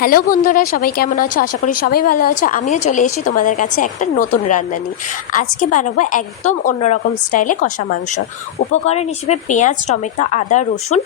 Hello বন্ধুরা, সবাই কেমন আছো? আশা করি সবাই ভালো আছো। আমিও চলে এসেছি তোমাদের কাছে একটা নতুন রান্না নিয়ে। আজকে বানাবো একদম অন্যরকম স্টাইলে কষা মাংস। উপকরণ হিসেবে পেঁয়াজ, টমেটো, আদা, রসুন,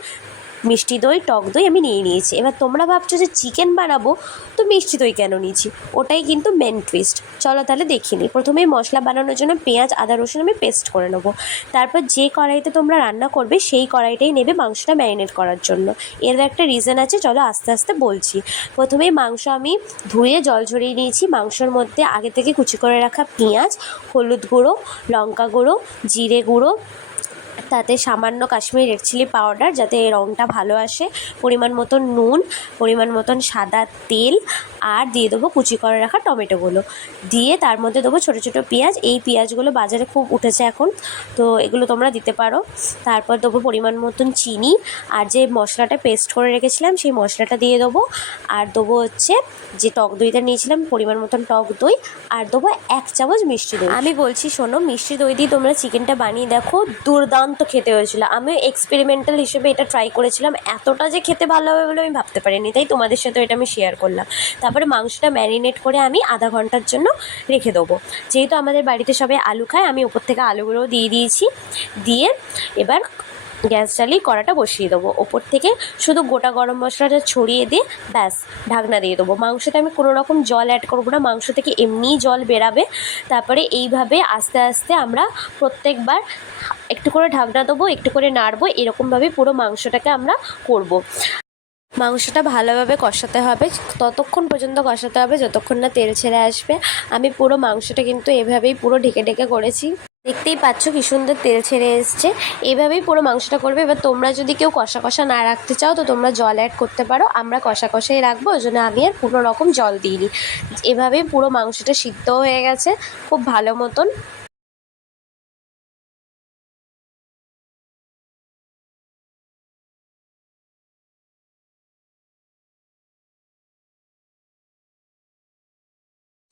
মিষ্টি দই, টক দই আমি নিয়ে নিয়েছি। এবার তোমরা ভাবছো যে চিকেন বানাবো তো মিষ্টি দই কেন নিয়েছি, ওটাই কিন্তু মেন টুইস্ট। চলো তাহলে দেখে নিই। প্রথমেই মশলা বানানোর জন্য পেঁয়াজ, আদা, রসুন আমি পেস্ট করে নেবো। তারপর যে কড়াইতে তোমরা রান্না করবে সেই কড়াইটাই নেবে মাংসটা ম্যারিনেট করার জন্য। এর একটা রিজন আছে, চলো আস্তে আস্তে বলছি। প্রথমেই মাংস আমি ধুয়ে জল ঝরিয়ে নিয়েছি। মাংসর মধ্যে আগে থেকে কুচি করে রাখা পেঁয়াজ, হলুদ গুঁড়ো, লঙ্কা গুঁড়ো, জিরে গুঁড়ো, তাতে সামান্য কাশ্মীরি রেড চিলি পাউডার যাতে রঙটা ভালো আসে, পরিমাণ মতন নুন, পরিমাণ মতন সাদা তেল, আর দিয়ে দেবো কুচি করে রাখা টমেটোগুলো। দিয়ে তার মধ্যে দেবো ছোটো ছোটো পেঁয়াজ। এই পেঁয়াজগুলো বাজারে খুব উঠেছে এখন, তো এগুলো তোমরা দিতে পারো। তারপর দেবো পরিমাণ মতন চিনি, আর যে মশলাটা পেস্ট করে রেখেছিলাম সেই মশলাটা দিয়ে দেবো। আর দেবো হচ্ছে যে টক দইটা নিয়েছিলাম পরিমাণ মতন টক দই, আর দেবো 1 চামচ মিষ্টি দই। আমি বলছি শোনো, মিষ্টি দই দিয়ে তোমরা চিকেনটা বানিয়ে দেখো, দুর্দান্ত খেতে হয়েছিল। আমিও এক্সপেরিমেন্টাল হিসেবে এটা ট্রাই করেছিলাম, এতটা যে খেতে ভালো হবে বলে আমি ভাবতে পারিনি, তাই তোমাদের সাথে এটা আমি শেয়ার করলাম। তারপরে মাংসটা ম্যারিনেট করে আমি আধা ঘন্টার জন্য রেখে দেবো। যেহেতু আমাদের বাড়িতে সবাই আলু খায়, আমি ওপর থেকে আলুগুলোও দিয়ে দিয়েছি। দিয়ে এবার গ্যাস জ্বালিয়ে কড়াটা বসিয়ে দেবো। ওপর থেকে শুধু গোটা গরম মশলাটা ছড়িয়ে দিয়ে ব্যাস ঢাকনা দিয়ে দেবো। মাংসতে আমি কোনো রকম জল অ্যাড করবো না, মাংস থেকে এমনিই জল বেরাবে। তারপরে এইভাবে আস্তে আস্তে আমরা প্রত্যেকবার একটু করে ঢাকনা দেবো, একটু করে নাড়বো, এরকমভাবে পুরো মাংসটাকে আমরা করব। মাংসটা ভালোভাবে কষাতে হবে, ততক্ষণ পর্যন্ত কষাতে হবে যতক্ষণ না তেল ছেড়ে আসবে। আমি পুরো মাংসটা কিন্তু এভাবেই পুরো ঢেকে ঢেকে করেছি। দেখতেই পাচ্ছ কি সুন্দর তেল ছেড়ে এসছে। এভাবেই পুরো মাংসটা করবে। এবার তোমরা যদি কেউ কষা কষা না রাখতে চাও তো তোমরা জল অ্যাড করতে পারো। আমরা কষা কষাই রাখবো, ওই জন্য আমি আর কোনো রকম জল দিইনি। এভাবেই পুরো মাংসটা সিদ্ধ হয়ে গেছে খুব ভালো মতন।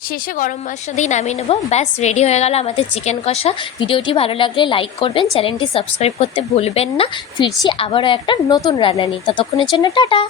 শেষে গরম মশলা দিয়ে নামিয়ে নেবো, ব্যাস রেডি হয়ে গেল আমাদের চিকেন কষা। ভিডিওটি ভালো লাগলে লাইক করবেন, চ্যানেলটি সাবস্ক্রাইব করতে ভুলবেন না। ফিরছি আবারও একটা নতুন রান্না নিয়ে, ততক্ষণের জন্য টাটা।